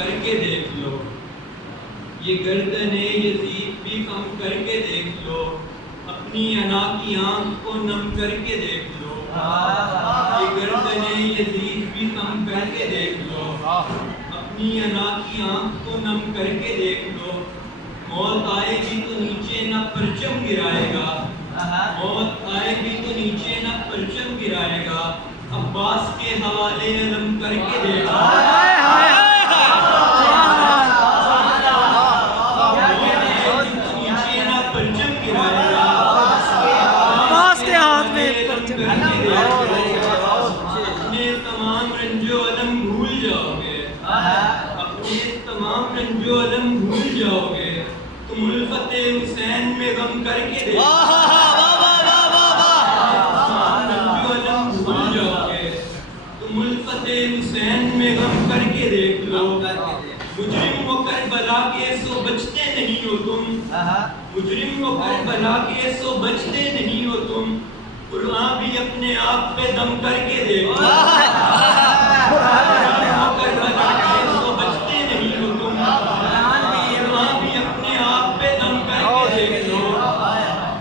کر کے دیکھ لو، یہ گردن یزید بھی کم کر کے دیکھ لو، اپنی انا کی آنکھ کو نم کر کے دیکھ لو، یہ گردن یزید بھی کم کر کے دیکھ لو، اپنی انا کی آنکھ کو نم کر کے دیکھ لو، موت آئے گی تو نیچے نہ پرچم گرائے گا، موت آئے گی تو نیچے نہ پرچم گرائے گا، عباس کے حوالے علم کر کے دیکھ لو، اپنے تمام رنج و علم بھول جاؤ گے، اپنے تمام رنج و علم بھول جاؤ گے، تم الفت حسین میں غم کر کے دیکھ لو، رنج و علم بھول جاؤ گے، تم الفت حسین میں غم کر کے دیکھ لو، مجرم و کربلا کے سو بچتے نہیں ہو تم، مجرم و کربلا کے سو بچتے نہیں ہو تم، قرآن بھی اپنے آپ پہ دم کر کے دیکھ لو، مجرم و کربلا کے سو بچتے نہیں ہو تم، قرآن بھی اپنے آپ پہ دم کر کے دیکھ لو،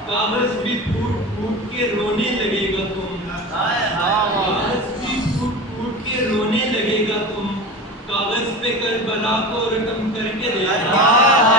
کاغذ بھی پھوٹ پھوٹ کے رونے لگے گا تم، کاغذ بھی پھوٹ پھوٹ کے رونے لگے گا تم، کاغذ پہ کربلا کو رقم کر کے دیکھ لو۔